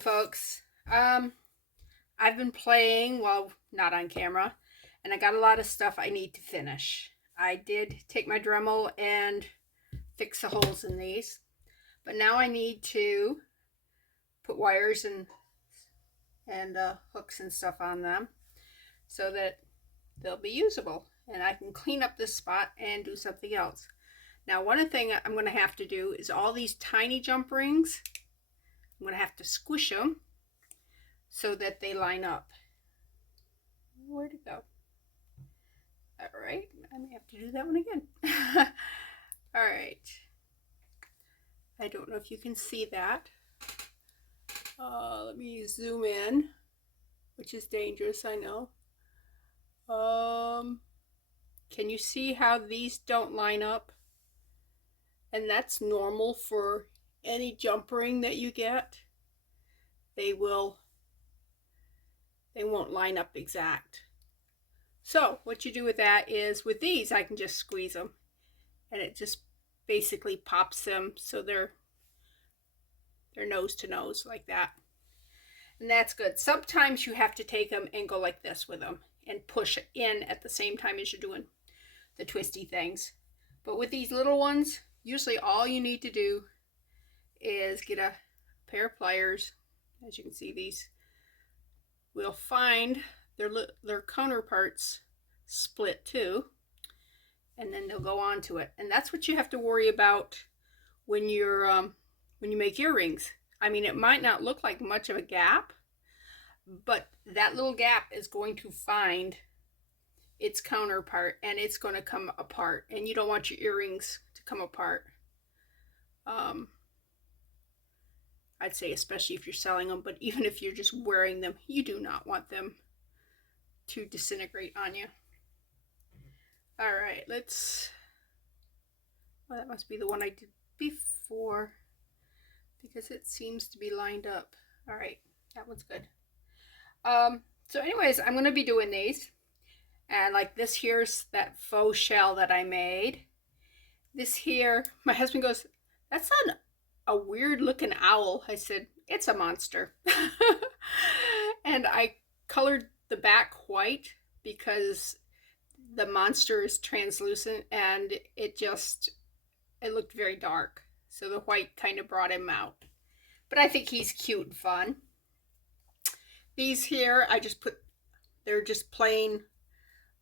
folks. I've been playing, well, not on camera, and I got a lot of stuff I need to finish. I did take my Dremel and fix the holes in these, but now I need to put wires and hooks and stuff on them so that they'll be usable, and I can clean up this spot and do something else. Now, one thing I'm going to have to do is all these tiny jump rings, I'm going to have to squish them so that they line up. Where'd it go? All right, I may have to do that one again. All right. I don't know if you can see that. Let me zoom in, which is dangerous, I know. Can you see how these don't line up? And that's normal for any jump ring that you get. They won't line up exact. So what you do with that is, with these I can just squeeze them and it just basically pops them so they're nose to nose like that. And that's good. Sometimes you have to take them and go like this with them and push in at the same time as you're doing the twisty things. But with these little ones, usually all you need to do is get a pair of pliers. As you can see, these will find their counterparts split too, and then they'll go onto it. And that's what you have to worry about when you make earrings. I mean, it might not look like much of a gap, but that little gap is going to find its counterpart and it's going to come apart, and you don't want your earrings to come apart. I'd say especially if you're selling them, but even if you're just wearing them, you do not want them to disintegrate on you. All right, well, that must be the one I did before because it seems to be lined up. All right, that one's good. So anyways, I'm going to be doing these. And like this here's that faux shell that I made. This here, my husband goes, that's not a weird looking owl. I said, it's a monster. And I colored the back white because the monster is translucent and it looked very dark. So the white kind of brought him out. But I think he's cute and fun. These here, they're just plain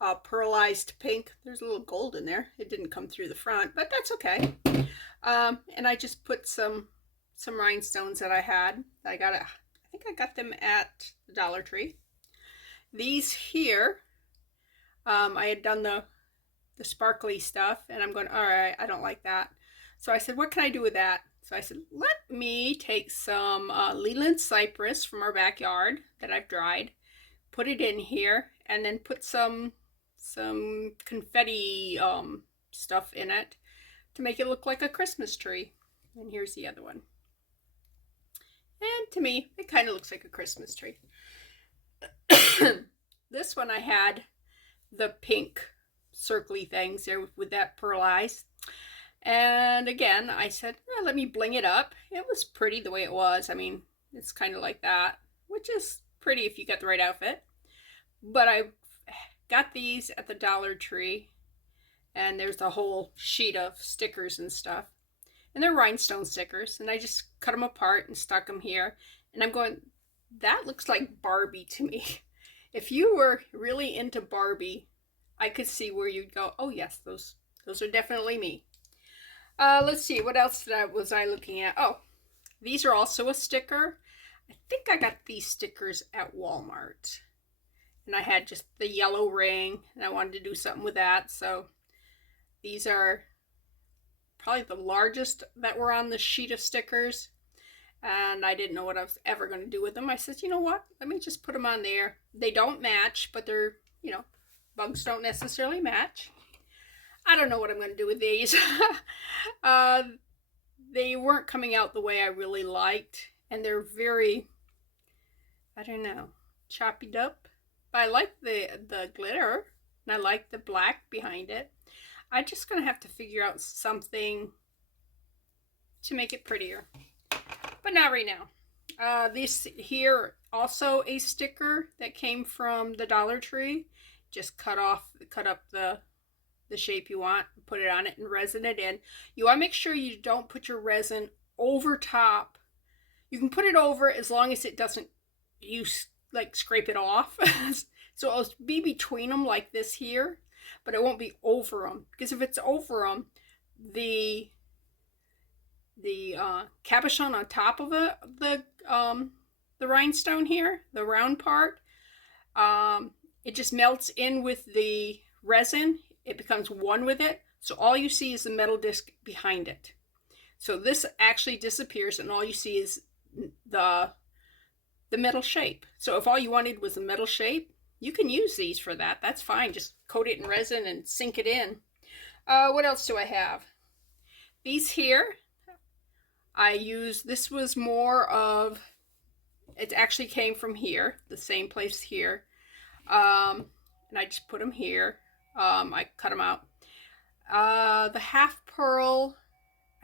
pearlized pink. There's a little gold in there. It didn't come through the front, but that's okay. And I just put some rhinestones that I had. I think I got them at the Dollar Tree. These here, I had done the sparkly stuff, and I'm going, all right, I don't like that. So I said, what can I do with that? So I said, let me take some Leland cypress from our backyard that I've dried, put it in here, and then put some confetti stuff in it to make it look like a Christmas tree. And here's the other one. And to me, it kind of looks like a Christmas tree. This one I had the pink circly things there with that pearlized. And again, I said, well, let me bling it up. It was pretty the way it was. I mean, it's kind of like that, which is pretty if you got the right outfit. But I got these at the Dollar Tree, and there's a whole sheet of stickers and stuff. And they're rhinestone stickers, and I just cut them apart and stuck them here. And I'm going, that looks like Barbie to me. If you were really into Barbie, I could see where you'd go, oh yes, those are definitely me. Let's see, what else was I looking at? Oh, these are also a sticker. I think I got these stickers at Walmart. And I had just the yellow ring, and I wanted to do something with that. So these are probably the largest that were on the sheet of stickers. And I didn't know what I was ever going to do with them. I said, you know what? Let me just put them on there. They don't match, but they're, bugs don't necessarily match. I don't know what I'm going to do with these. They weren't coming out the way I really liked. And they're very, I don't know, chopped up. But I like the glitter. And I like the black behind it. I'm just going to have to figure out something to make it prettier. But not right now. This here also a sticker that came from the Dollar Tree. Just cut up the shape you want, put it on it, and resin it in. You want to make sure you don't put your resin over top. You can put it over as long as it doesn't, you like scrape it off. So it'll be between them like this here, but it won't be over them, because if it's over them, the cabochon on top of it, the rhinestone here, the round part, it just melts in with the resin. It becomes one with it, so all you see is the metal disc behind it. So this actually disappears, and all you see is the metal shape. So if all you wanted was a metal shape, you can use these for that. That's fine. Just coat it in resin and sink it in. What else do I have? These here, I use, this was more of, it actually came from here, the same place here. And I just put them here. I cut them out. The half pearl,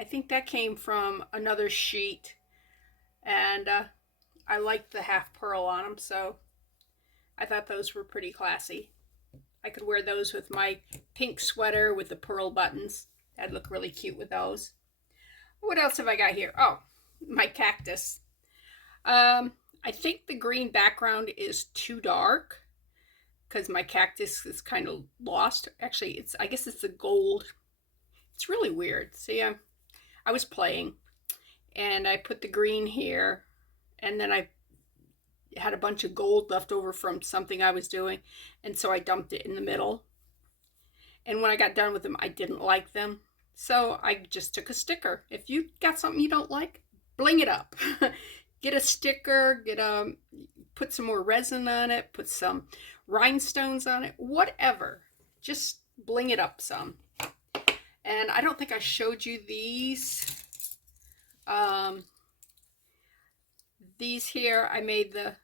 I think that came from another sheet. And I liked the half pearl on them, so I thought those were pretty classy. I could wear those with my pink sweater with the pearl buttons. That'd look really cute with those. What else have I got here? Oh, my cactus. I think the green background is too dark because my cactus is kind of lost. Actually, I guess it's the gold. It's really weird. See, I was playing and I put the green here, and then I had a bunch of gold left over from something I was doing, and so I dumped it in the middle. And when I got done with them, I didn't like them, so I just took a sticker. If you got something you don't like, bling it up. Get a sticker, put some more resin on it, put some rhinestones on it, whatever. Just bling it up some. And I don't think I showed you these. These here, I made the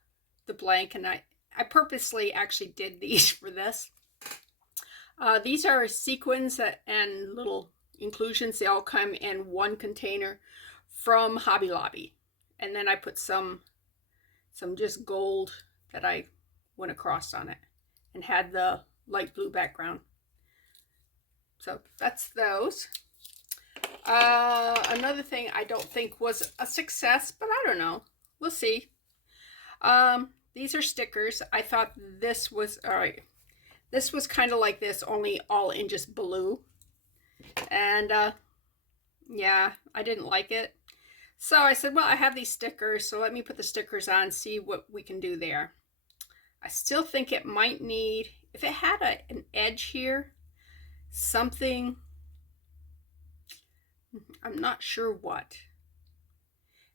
blank, and I purposely actually did these for this. These are sequins and little inclusions. They all come in one container from Hobby Lobby. And then I put some just gold that I went across on it and had the light blue background. So that's those. Another thing I don't think was a success, but I don't know. We'll see. These are stickers. I thought this was, all right, this was kind of like this, only all in just blue. And yeah, I didn't like it. So I said, well, I have these stickers, so let me put the stickers on, see what we can do there. I still think it might need, if it had an edge here, something, I'm not sure what.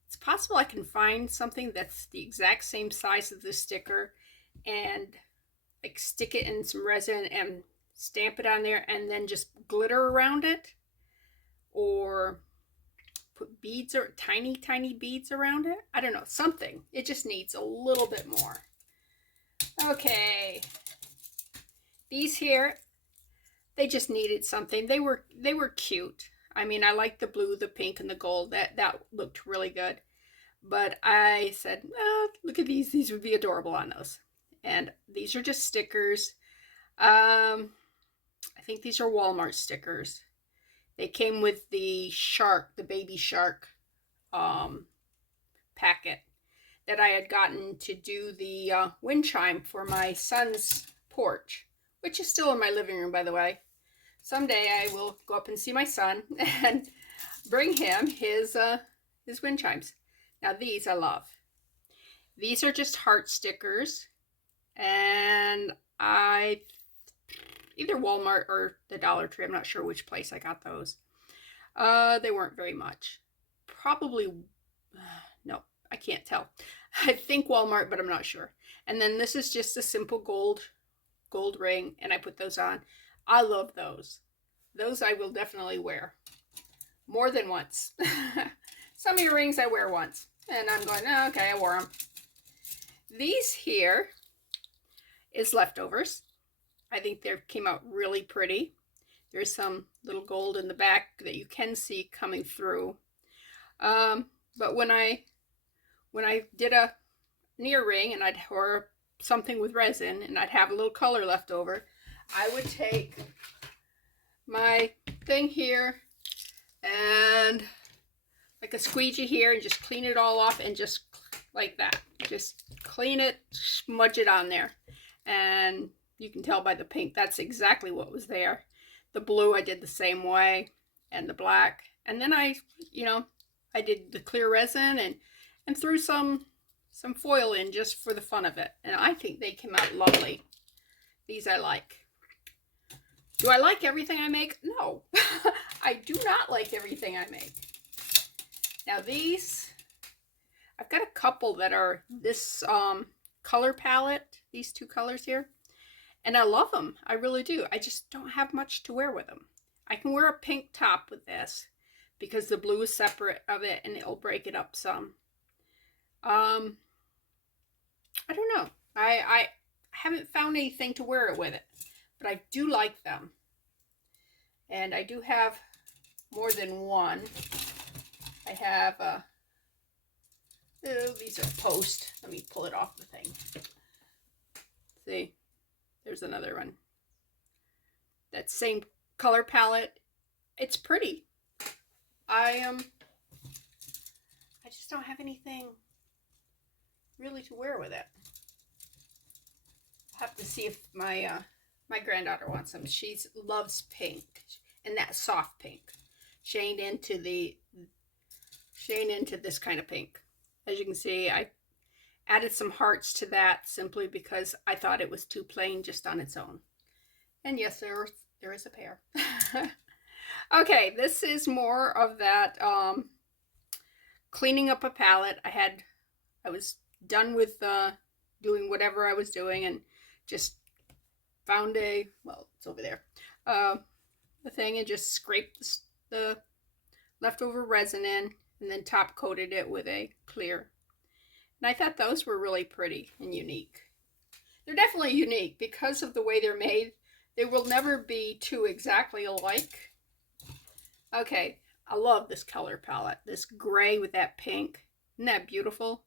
It's possible I can find something that's the exact same size as the sticker and like stick it in some resin and stamp it on there and then just glitter around it, or put beads or tiny beads around it. I don't know, something. It just needs a little bit more. Okay, these here, they just needed something. They were cute. I mean, I like the blue, the pink, and the gold. That looked really good. But I said, oh, look at these. These would be adorable on those. And these are just stickers. I think these are Walmart stickers. They came with the shark, the baby shark packet that I had gotten to do the wind chime for my son's porch, which is still in my living room, by the way. Someday I will go up and see my son and bring him his wind chimes. Now these I love. These are just heart stickers, and either Walmart or the Dollar Tree, I'm not sure which place I got those. They weren't very much. Probably, no, I can't tell. I think Walmart, but I'm not sure. And then this is just a simple gold ring, and I put those on. I love those. Those I will definitely wear more than once. Some earrings I wear once, and I'm going, oh, okay, I wore them. These here is leftovers. I think they came out really pretty. There's some little gold in the back that you can see coming through. But when I when I did a ear ring and or something with resin and I'd have a little color left over, I would take my thing here and like a squeegee here and just clean it all off, and just like that, just clean it, smudge it on there. And you can tell by the pink, that's exactly what was there. The blue I did the same way, and the black. And then I did the clear resin and threw some foil in just for the fun of it. And I think they came out lovely. These I like. Do I like everything I make? No. I do not like everything I make. Now these, I've got a couple that are this color palette, these two colors here. And I love them. I really do. I just don't have much to wear with them. I can wear a pink top with this because the blue is separate of it and it'll break it up some. I don't know. I haven't found anything to wear it with it, but I do like them. And I do have more than one. I have these are post. Let me pull it off the thing. See, there's another one. That same color palette. It's pretty. I just don't have anything really to wear with it. I'll have to see if my my granddaughter wants them. She loves pink, and that soft pink. She ain't into this kind of pink. As you can see, I added some hearts to that simply because I thought it was too plain just on its own. And yes, there is a pair. Okay, this is more of that cleaning up a palette. I was done with doing whatever I was doing and just found it's over there, the thing, and just scraped the leftover resin in and then top coated it with a clear. And I thought those were really pretty and unique. They're definitely unique because of the way they're made. They will never be two exactly alike. Okay, I love this color palette. This gray with that pink. Isn't that beautiful?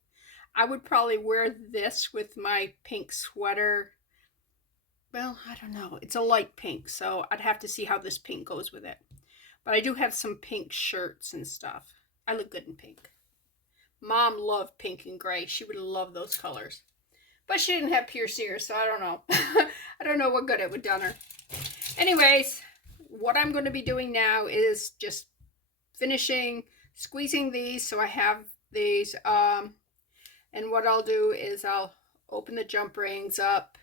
I would probably wear this with my pink sweater. Well, I don't know. It's a light pink, so I'd have to see how this pink goes with it. But I do have some pink shirts and stuff. I look good in pink. Mom loved pink and gray. She would love those colors. But she didn't have pierced ears, so I don't know. I don't know what good it would done her. Anyways, what I'm going to be doing now is just finishing squeezing these so I have these. And what I'll do is I'll open the jump rings up.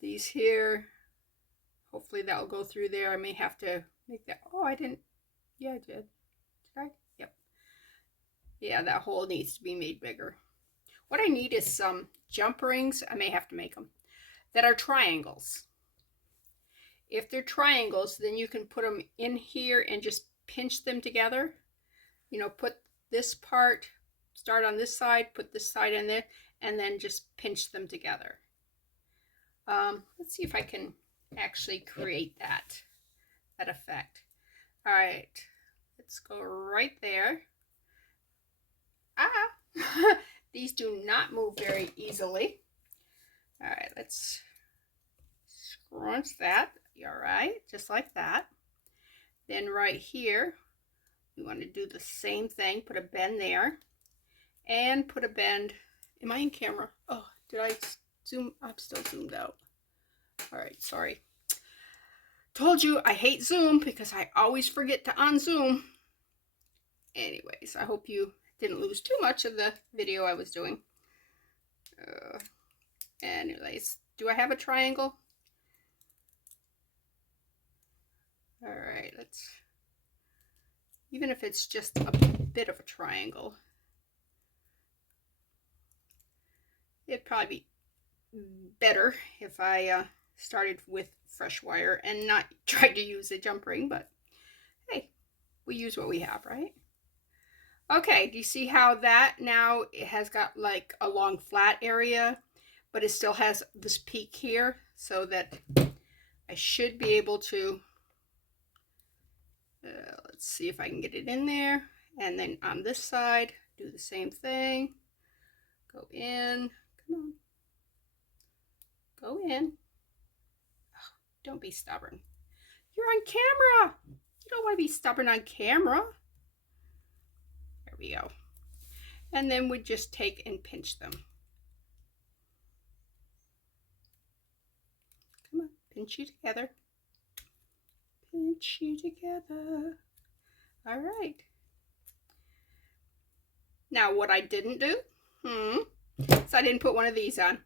These here. Hopefully that'll go through there. I may have to make that. Oh, I didn't. Yeah, I did. Did I? Yep. Yeah, that hole needs to be made bigger. What I need is some jump rings. I may have to make them that are triangles. If they're triangles, then you can put them in here and just pinch them together. You know, put this part, start on this side, put this side in there, and then just pinch them together. Let's see if I can actually create that effect. All right, let's go right there. These do not move very easily. All right, let's scrunch that. All right, just like that. Then right here, we want to do the same thing. Put a bend there and put a bend. Am I in camera? Oh, did I zoom? I'm still zoomed out. All right, sorry. Told you I hate Zoom because I always forget to unzoom. Anyways, I hope you didn't lose too much of the video I was doing. Anyways, do I have a triangle? All right, let's, even if it's just a bit of a triangle, it'd probably be better if I started with fresh wire and not tried to use a jump ring, but hey, we use what we have, right? Okay, do you see how that now it has got like a long flat area, but it still has this peak here, so that I should be able to, let's see if I can get it in there. And then on this side, do the same thing. Go in. Come on. Go in. Oh, don't be stubborn. You're on camera. You don't want to be stubborn on camera. There we go. And then we just take and pinch them. Come on, pinch you together. Pinch you together. All right. Now what I didn't do, so I didn't put one of these on.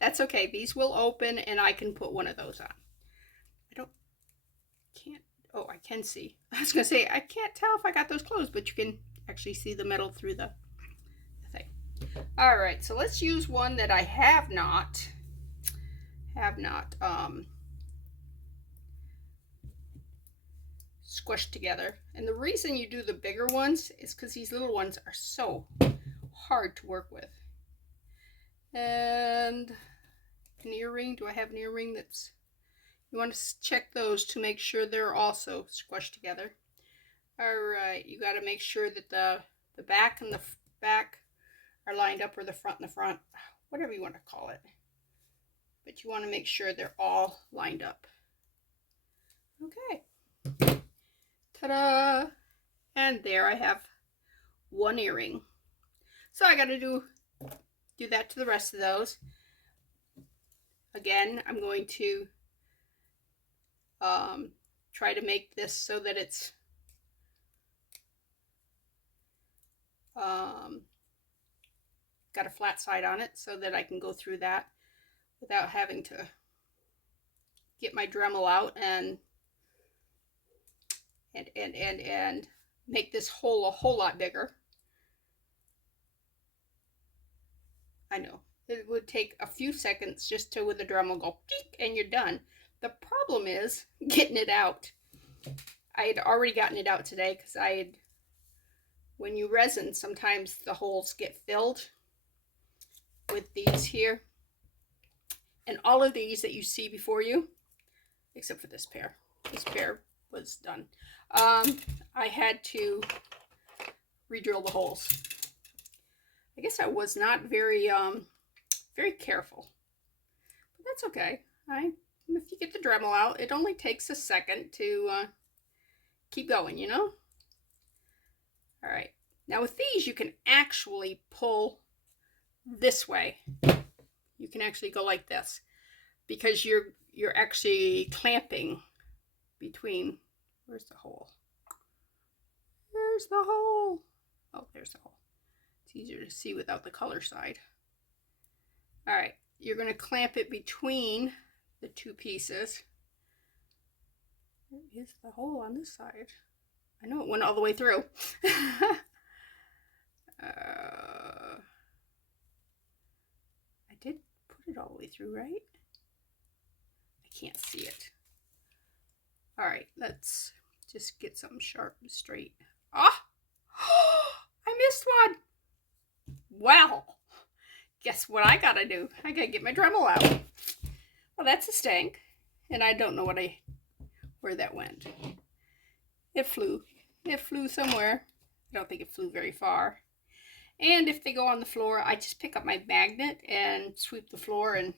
That's okay. These will open and I can put one of those on. Oh, I can see. I was going to say, I can't tell if I got those closed, but you can actually see the metal through the thing. All right, so let's use one that I have not squished together. And the reason you do the bigger ones is because these little ones are so hard to work with. And an earring, do I have an earring that's, you want to check those to make sure they're also squished together. All right, you got to make sure that the back and the back are lined up, or the front and the front, whatever you want to call it. But you want to make sure they're all lined up. Okay. Ta-da! And there I have one earring. So I got to do that to the rest of those. Again, I'm going to try to make this so that it's got a flat side on it, so that I can go through that without having to get my Dremel out and make this hole a whole lot bigger. I know it would take a few seconds just to, with the Dremel, go and you're done. The problem is getting it out. I had already gotten it out today because when you resin, sometimes the holes get filled with these here. And all of these that you see before you, except for this pair. This pair was done. I had to re-drill the holes. I guess I was not very careful. But that's okay. If you get the Dremel out, it only takes a second to keep going, you know? All right. Now with these, you can actually pull this way. You can actually go like this because you're actually clamping between. Where's the hole? Where's the hole? Oh, there's the hole. It's easier to see without the color side. All right. You're going to clamp it between the two pieces. There is the hole on this side. I know it went all the way through. I did put it all the way through, right? I can't see it. All right, let's just get something sharp and straight. Ah! I missed one. Well, guess what I gotta do? I gotta get my Dremel out. Well, that's a stank, and I don't know where that went. It flew. It flew somewhere. I don't think it flew very far. And if they go on the floor, I just pick up my magnet and sweep the floor, and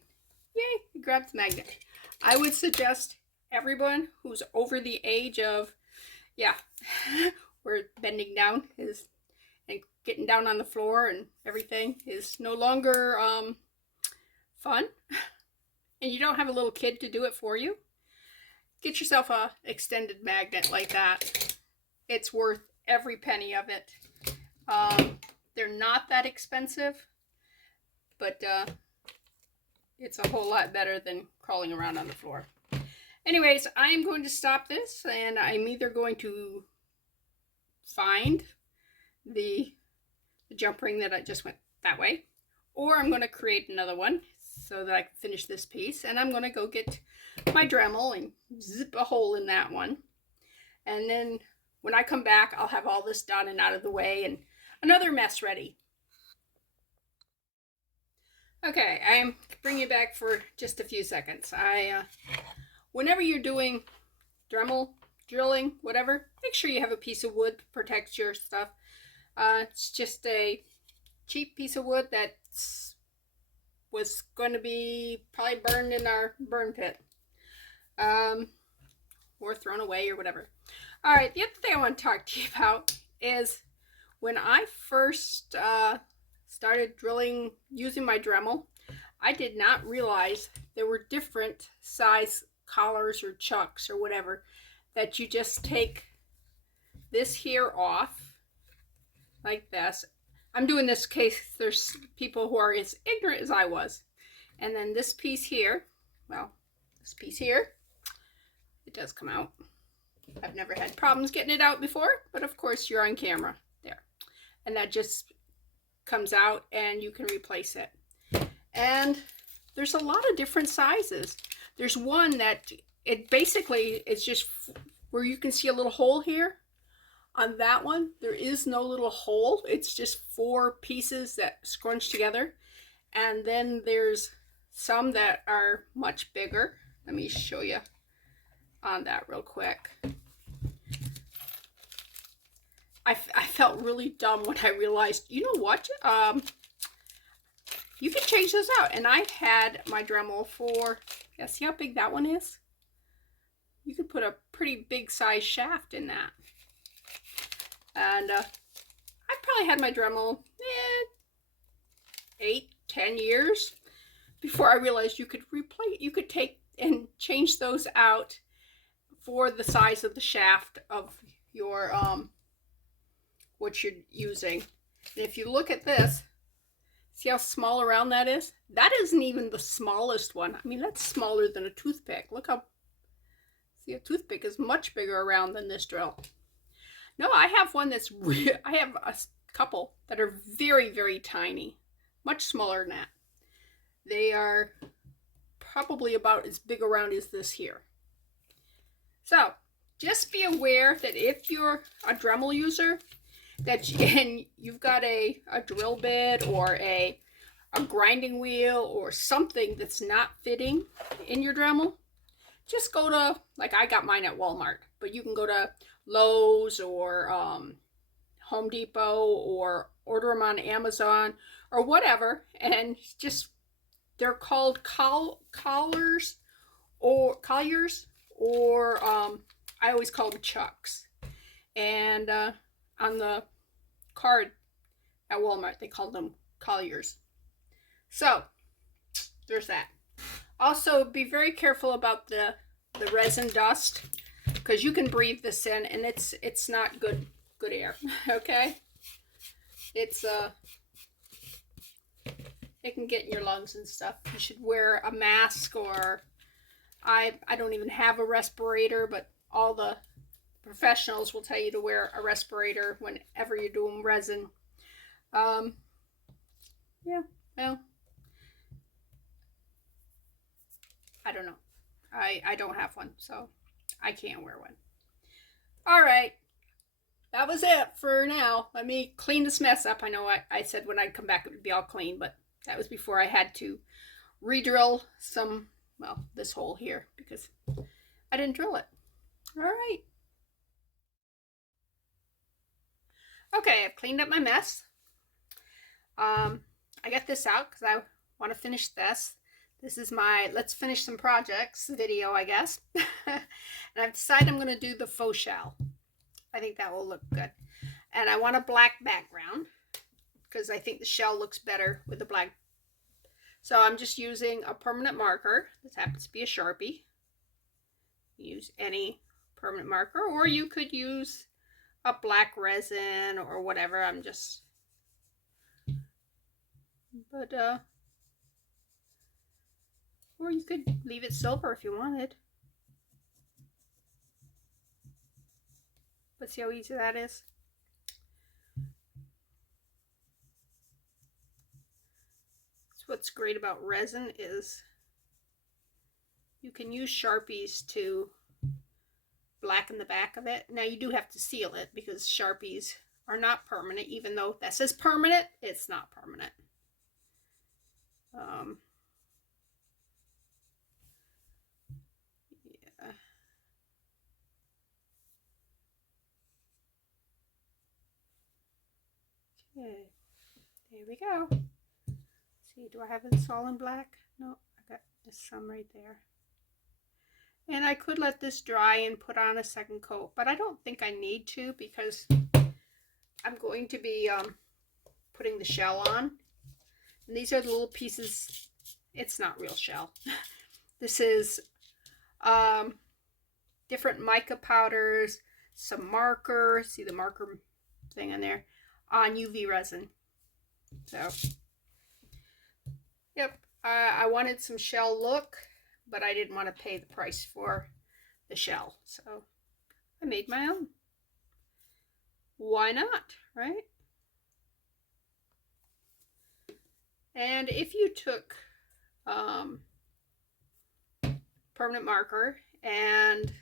yay, grab the magnet. I would suggest everyone who's over the age of, where bending down is and getting down on the floor and everything is no longer fun, and you don't have a little kid to do it for you, get yourself a extended magnet like that. It's worth every penny of it. They're not that expensive, but it's a whole lot better than crawling around on the floor. Anyways, I'm going to stop this, and I'm either going to find the jump ring that I just went that way, or I'm going to create another one so that I can finish this piece, and I'm going to go get my Dremel and zip a hole in that one. And then when I come back, I'll have all this done and out of the way and another mess ready. Okay, I'm bringing you back for just a few seconds. Whenever you're doing Dremel, drilling, whatever, make sure you have a piece of wood to protect your stuff. It's just a cheap piece of wood that was going to be probably burned in our burn pit, or thrown away or whatever. All right, the other thing I want to talk to you about is when I first started drilling using my Dremel, I did not realize there were different size collars or chucks or whatever that you just take this here off like this. I'm doing this in case there's people who are as ignorant as I was. And then this piece here, well, this piece here, it does come out. I've never had problems getting it out before, but of course you're on camera there. And that just comes out and you can replace it. And there's a lot of different sizes. There's one that it basically is just where you can see a little hole here. On that one, there is no little hole. It's just 4 pieces that scrunch together. And then there's some that are much bigger. Let me show you on that real quick. I felt really dumb when I realized, you know what? You can change those out. And I had my Dremel for, yeah, see how big that one is? You could put a pretty big size shaft in that. And I probably had my Dremel 8-10 years before I realized you could take and change those out for the size of the shaft of your what you're using. And if you look at this, see how small around that is? That isn't even the smallest one. I mean, that's smaller than a toothpick. Look how, see, a toothpick is much bigger around than this drill. No, I have one that's, I have a couple that are very, very tiny, much smaller than that. They are probably about as big around as this here. So just be aware that if you're a Dremel user, and you've got a drill bit or a grinding wheel or something that's not fitting in your Dremel, just go to, like I got mine at Walmart, but you can go to Lowe's or Home Depot or order them on Amazon or whatever, and just, they're called collars or colliers, or I always call them chucks. And on the card at Walmart, they call them colliers. So there's that. Also, be very careful about the resin dust, because you can breathe this in and it's not good air. Okay, it's it can get in your lungs and stuff. You should wear a mask, or I don't even have a respirator, but all the professionals will tell you to wear a respirator whenever you're doing resin. Yeah, well, I don't know. I don't have one, so I can't wear one. All right, that was it for now. Let me clean this mess up. I know I said when I'd come back it would be all clean, but that was before I had to re-drill some, well, this hole here, because I didn't drill it. All right. Okay, I've cleaned up my mess. I got this out because I want to finish this. This is my let's finish some projects video, I guess. And I've decided I'm going to do the faux shell. I think that will look good. And I want a black background because I think the shell looks better with the black. So I'm just using a permanent marker. This happens to be a Sharpie. Use any permanent marker, or you could use a black resin or whatever. I'm just, but or you could leave it silver if you wanted. But see how easy that is? That's what's great about resin, is you can use Sharpies to blacken the back of it. Now you do have to seal it because Sharpies are not permanent, even though that says permanent, it's not permanent. Yeah. Okay, there we go. Let's see, do I have this all in black? No, I got some right there. And I could let this dry and put on a second coat, but I don't think I need to because I'm going to be putting the shell on. And these are the little pieces. It's not real shell. This is different mica powders, some marker. See the marker thing in there on UV resin. So, yep. I wanted some shell look, but I didn't want to pay the price for the shell. So I made my own. Why not, right? And if you took permanent marker and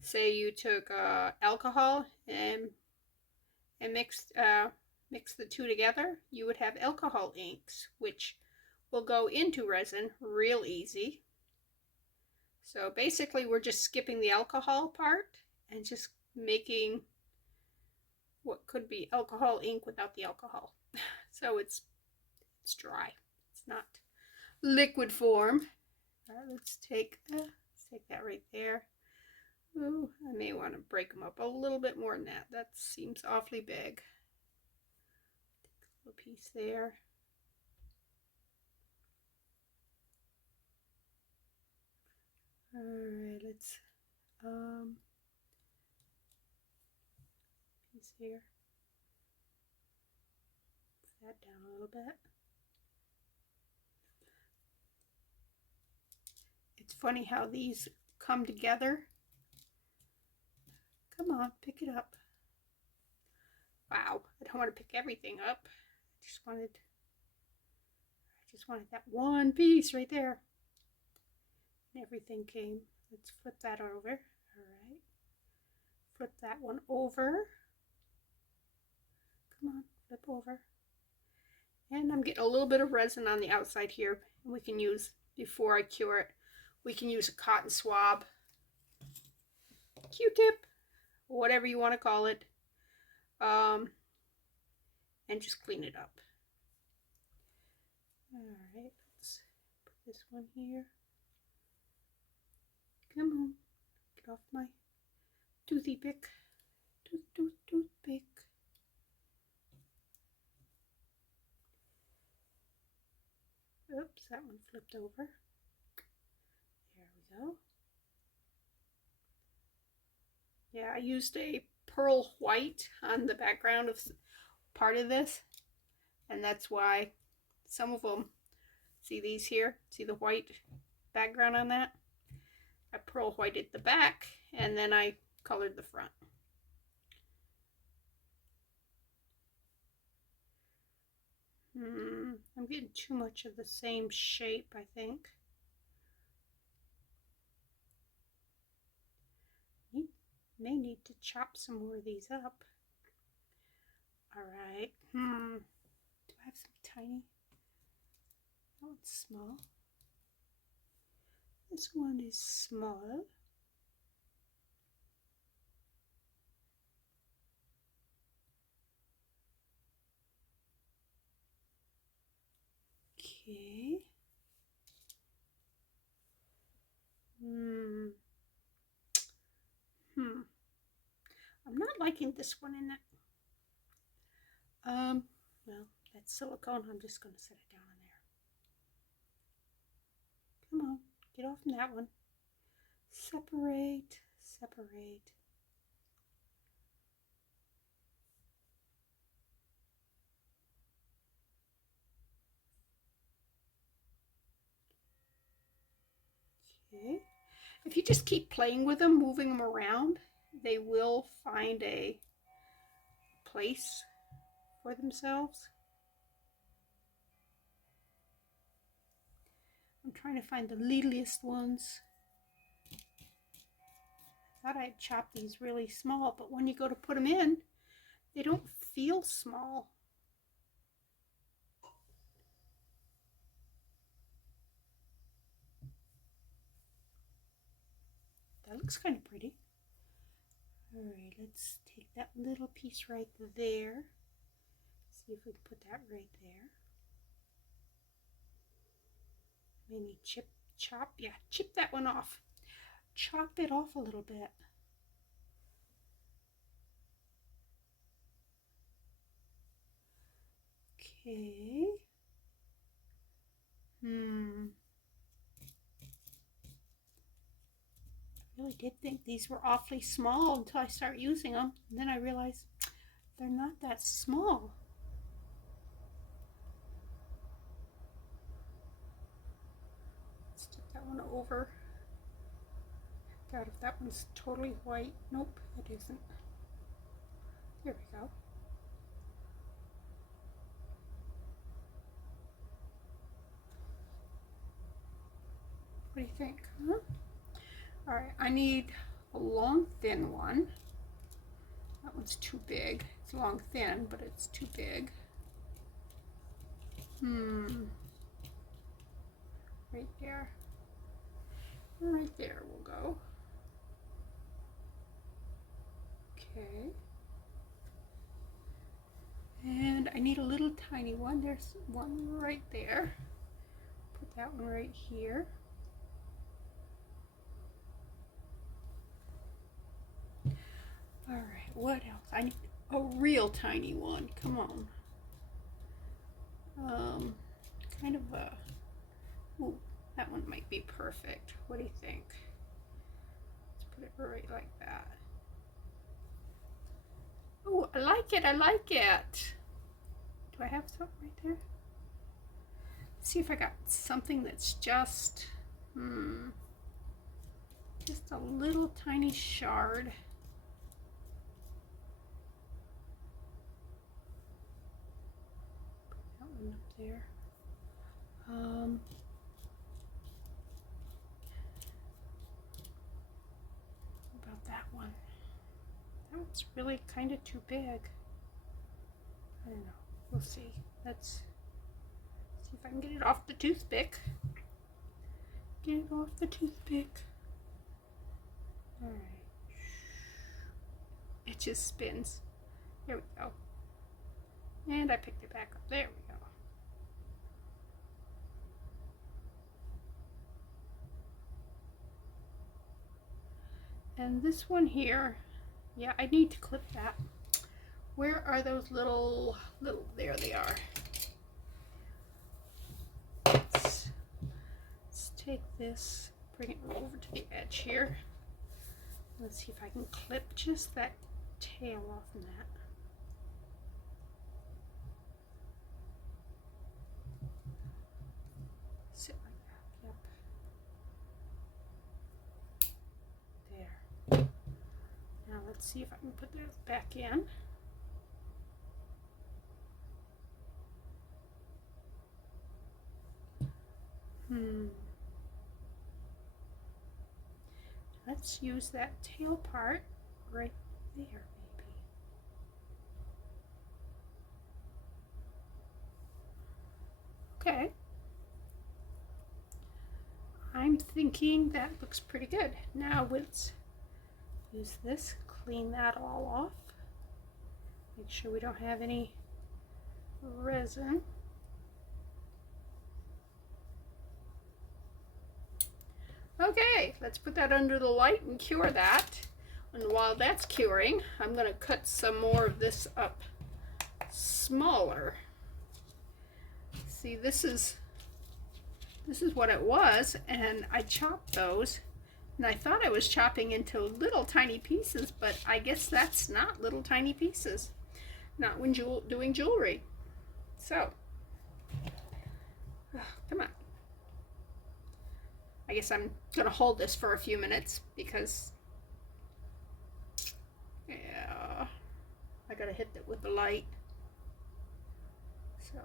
say you took alcohol and mixed the two together, you would have alcohol inks, which will go into resin real easy. So basically we're just skipping the alcohol part and just making what could be alcohol ink without the alcohol. So it's dry. It's not liquid form. All right, let's take that right there. Ooh, I may want to break them up a little bit more than that. That seems awfully big. Take a little piece there. All right, let's piece here. Put that down a little bit. It's funny how these come together. Come on, pick it up. Wow, I don't want to pick everything up. I just wanted that one piece right there. And everything came. Let's flip that over. All right. Flip that one over. Come on, flip over. And I'm getting a little bit of resin on the outside here. We can use, before I cure it, we can use a cotton swab, Q-tip, whatever you want to call it, and just clean it up. All right, let's put this one here. Come on, get off my toothy pick. Toothpick. Oops, that one flipped over. There we go. Yeah, I used a pearl white on the background of part of this, and that's why some of them, see these here? See the white background on that? I pearl whited the back, and then I colored the front. I'm getting too much of the same shape, I think. May need to chop some more of these up. All right. Do I have some tiny? That one's small. This one is small. Okay. I'm not liking this one in that. Well, that's silicone. I'm just going to set it down in there. Come on, get off from that one. Separate, separate. Okay. If you just keep playing with them, moving them around, they will find a place for themselves. I'm trying to find the littlest ones. I thought I'd chop these really small, but when you go to put them in, they don't feel small. That looks kind of pretty. All right, let's take that little piece right there See if we can put that right there. Maybe chop that one off. Chop it off a little bit. Okay. I really did think these were awfully small until I start using them. And then I realized they're not that small. Let's take that one over. God, if that one's totally white. Nope, it isn't. There we go. What do you think? Huh? All right, I need a long, thin one. That one's too big. It's long, thin, but it's too big. Right there. Right there we'll go. Okay. And I need a little tiny one. There's one right there. Put that one right here. All right, what else? I need a real tiny one. Come on. Kind of a, ooh, that one might be perfect. What do you think? Let's put it right like that. Oh, I like it, I like it. Do I have something right there? Let's see if I got something that's just a little tiny shard. Put that one up there. About that one. That one's really kind of too big. I don't know. We'll see. Let's see if I can get it off the toothpick. Get it off the toothpick. Alright. It just spins. There we go. And I picked it back up. There we go. And this one here, yeah, I need to clip that. Where are those little, there they are. Let's take this, bring it over to the edge here. Let's see if I can clip just that tail off from that. Sit like that, yep. There. Now let's see if I can put that back in. Let's use that tail part right there, maybe. Okay. I'm thinking that looks pretty good. Now let's use this, clean that all off. Make sure we don't have any resin. Okay, let's put that under the light and cure that. And while that's curing, I'm going to cut some more of this up smaller. See, this is what it was, and I chopped those, and I thought I was chopping into little tiny pieces, but I guess that's not little tiny pieces, not when doing jewelry. So, come on. I guess I'm gonna hold this for a few minutes because, yeah, I gotta hit it with the light. So,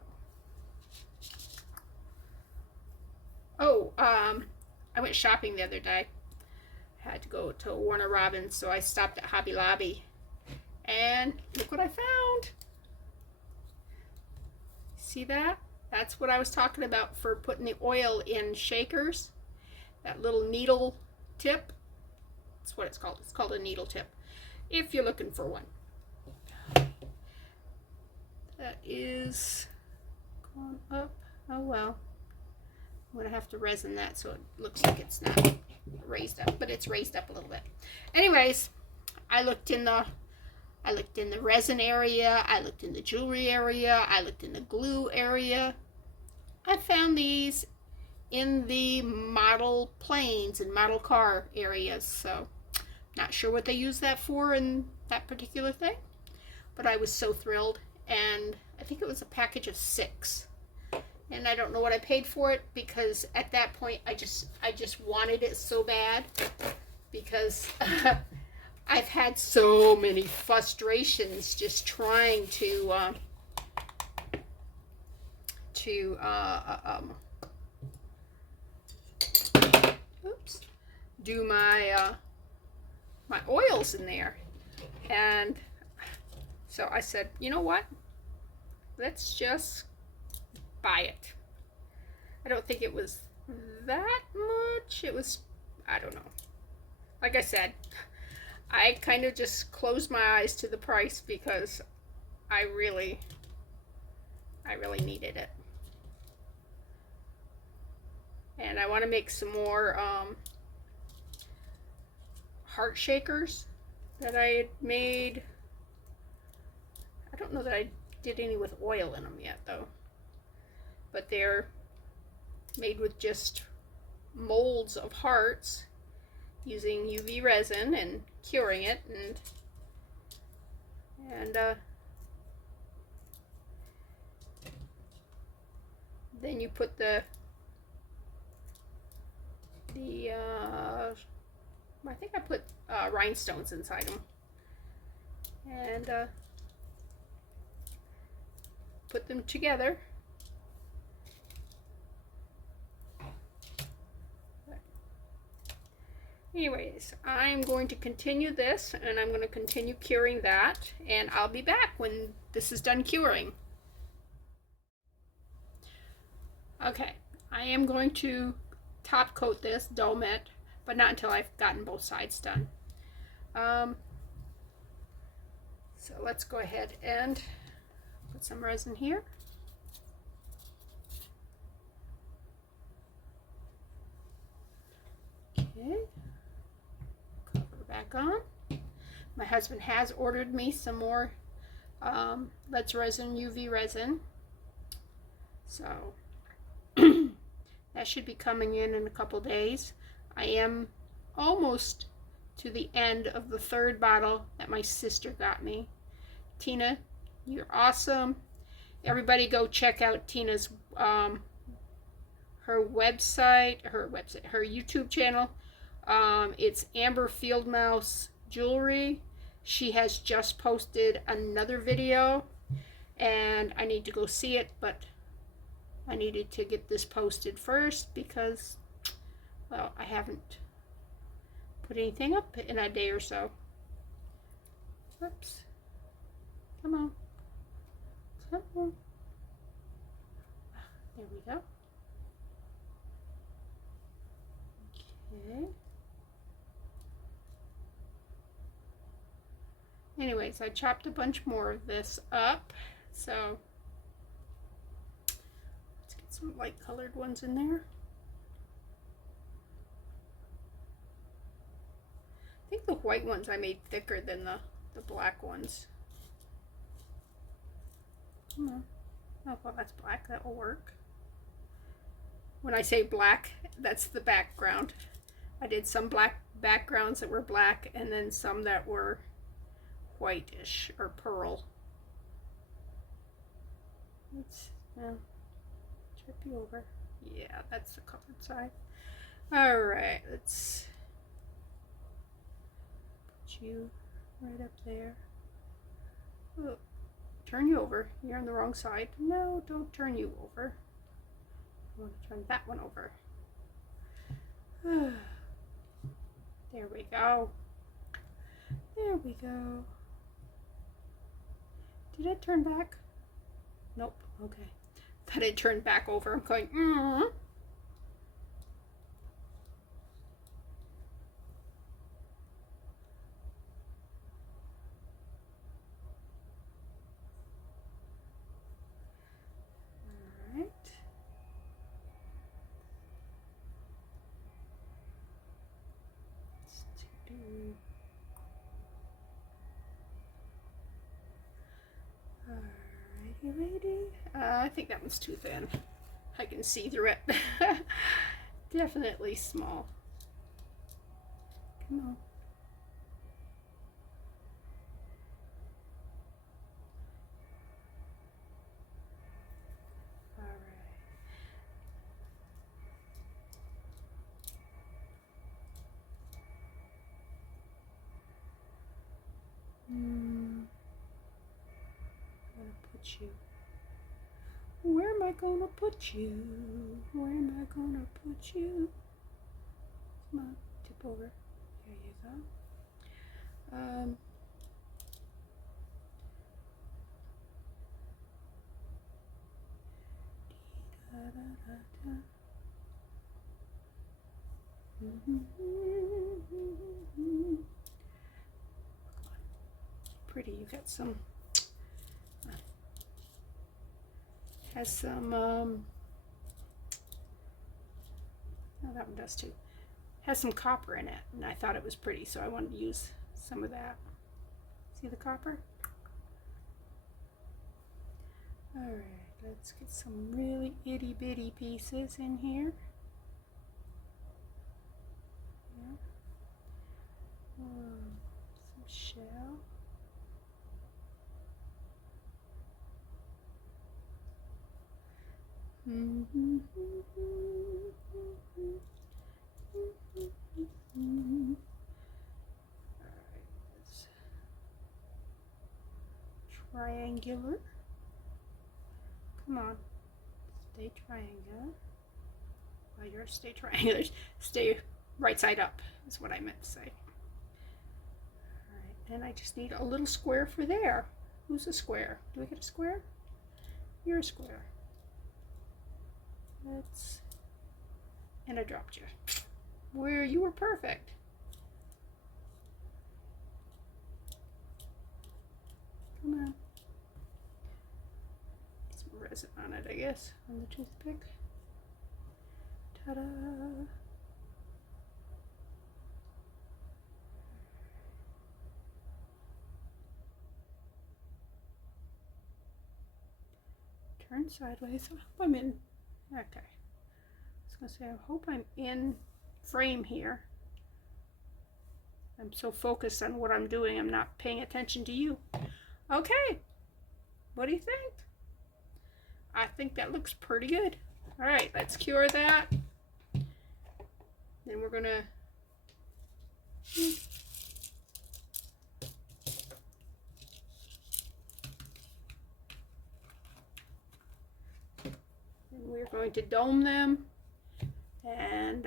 oh, I went shopping the other day. I had to go to Warner Robins, so I stopped at Hobby Lobby, and look what I found. See that? That's what I was talking about for putting the oil in shakers. That little needle tip. That's what it's called. It's called a needle tip, if you're looking for one. That is going up. Oh well. I'm gonna have to resin that so it looks like it's not raised up, but it's raised up a little bit. Anyways, I looked in the resin area, I looked in the jewelry area, I looked in the glue area. I found these in the model planes and model car areas, so not sure what they use that for in that particular thing, but I was so thrilled. And I think it was a package of 6, and I don't know what I paid for it, because at that point I just wanted it so bad, because I've had so many frustrations just trying to do my my oils in there. And so I said, you know what, let's just buy it. I don't think it was that much. It was, I don't know. Like I said, I kind of just closed my eyes to the price because I really needed it. And I want to make some more heart shakers that I had made. I don't know that I did any with oil in them yet though, but they're made with just molds of hearts using UV resin and curing it, and then you put the I think I put rhinestones inside them, and put them together. Anyways, I'm going to continue this, and I'm going to continue curing that, and I'll be back when this is done curing. Okay, I am going to top coat this, dome it, but not until I've gotten both sides done. So let's go ahead and put some resin here. Okay, cover back on. My husband has ordered me some more Let's Resin UV resin, so that should be coming in a couple days. I am almost to the end of the 3rd bottle that my sister got me. Tina, you're awesome. Everybody go check out Tina's her YouTube channel. It's Amber Fieldmouse Jewelry. She has just posted another video, and I need to go see it, but I needed to get this posted first because, well, I haven't put anything up in a day or so. Oops. Come on. Come on. There we go. Okay. Anyways, I chopped a bunch more of this up, so let's get some light colored ones in there. I think the white ones I made thicker than the black ones. Come on. Oh, well, that's black. That will work. When I say black, that's the background. I did some black backgrounds that were black, and then some that were whitish or pearl. Let's trip you over. Yeah, that's the colored side. All right, let's put you right up there. Oh, turn you over. You're on the wrong side. No, don't turn you over. I want to turn that one over. There we go. There we go. Did it turn back? Nope. Okay. Thought it turned back over. I'm going, You ready? I think that one's too thin. I can see through it. Definitely small. Come on. All right. I'm gonna put you. Where am I gonna put you? Where am I gonna put you? Come on, tip over. There you go. Pretty, you got some. Has some. Oh, that one does too. Has some copper in it, and I thought it was pretty, so I wanted to use some of that. See the copper? Alright, let's get some really itty bitty pieces in here. Yeah. Some shell. Alright, let's triangular. Come on, stay triangular. Well, yours stay triangular. Stay right side up is what I meant to say. Alright, and I just need a little square for there. Who's a square? Do I get a square? You're a square. Let's, and I dropped you. Where you were perfect. Come on. Get some resin on it, I guess, on the toothpick. Ta-da! Turn sideways. I hope I'm in. Okay. I was gonna say, I hope I'm in frame here. I'm so focused on what I'm doing, I'm not paying attention to you. Okay. What do you think? I think that looks pretty good. All right, let's cure that. Then we're gonna we're going to dome them, and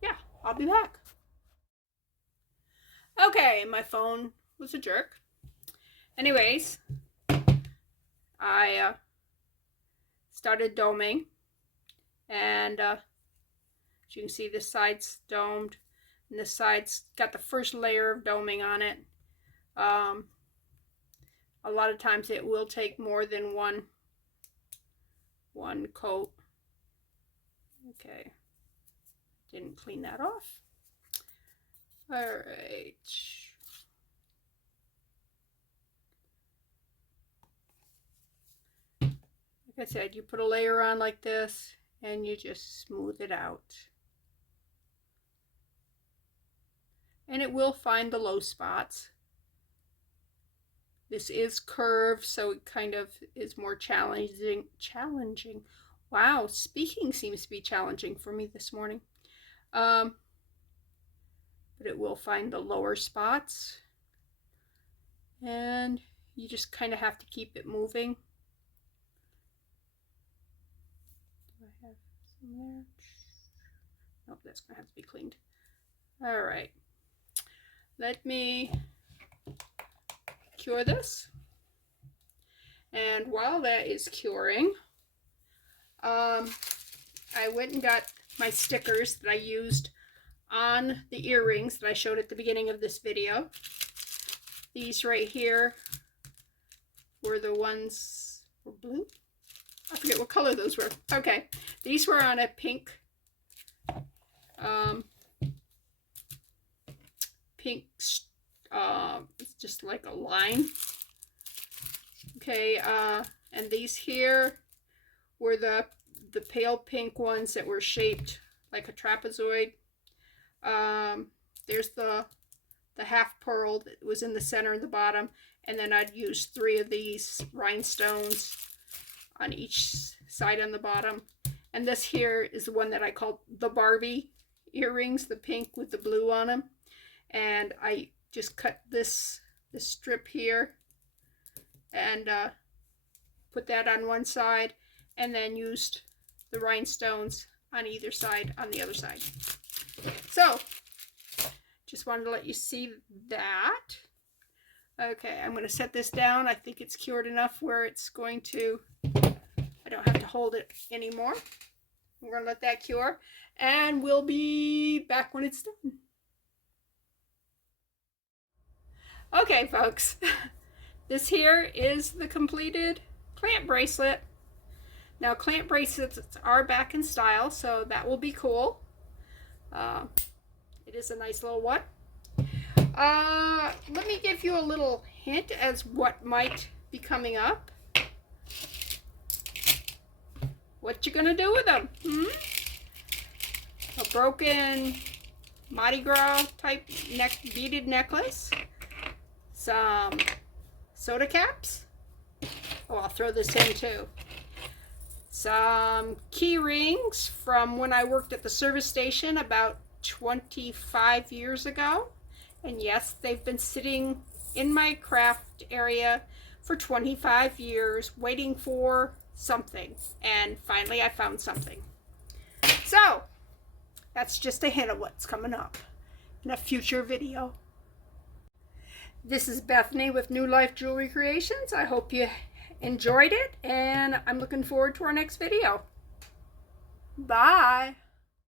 yeah, I'll be back. Okay, my phone was a jerk. Anyways, I started doming, and as you can see, this side's domed, and this side's got the first layer of doming on it. A lot of times it will take more than one coat. Okay, didn't clean that off. All right. Like I said, you put a layer on like this and you just smooth it out. And it will find the low spots. This is curved, so it kind of is more challenging. Wow, speaking seems to be challenging for me this morning. But it will find the lower spots. And you just kind of have to keep it moving. Do I have some there? Nope, that's going to have to be cleaned. All right. Let me cure this. And while that is curing, I went and got my stickers that I used on the earrings that I showed at the beginning of this video. These right here were the ones, were blue? I forget what color those were. Okay, these were on a pink, it's just like a line. Okay, And these here were the pale pink ones that were shaped like a trapezoid. There's the half pearl that was in the center and the bottom, and then I'd use 3 of these rhinestones on each side on the bottom. And this here is the one that I call the Barbie earrings, the pink with the blue on them. And I just cut this strip here and put that on one side, and then used the rhinestones on either side on the other side. So just wanted to let you see that. Okay, I'm going to set this down. I think it's cured enough where it's going to, I don't have to hold it anymore. We're going to let that cure, and we'll be back when it's done. Okay, folks, this here is the completed clamp bracelet. Now, clamp bracelets are back in style, so that will be cool. It is a nice little one. Let me give you a little hint as what might be coming up. What you gonna do with them? A broken Mardi Gras type beaded necklace. Some soda caps. Oh, I'll throw this in too. Some key rings from when I worked at the service station about 25 years ago. And yes, they've been sitting in my craft area for 25 years waiting for something. And finally I found something. So that's just a hint of what's coming up in a future video. This is Bethany with New Life Jewelry Creations. I hope you enjoyed it, and I'm looking forward to our next video. Bye.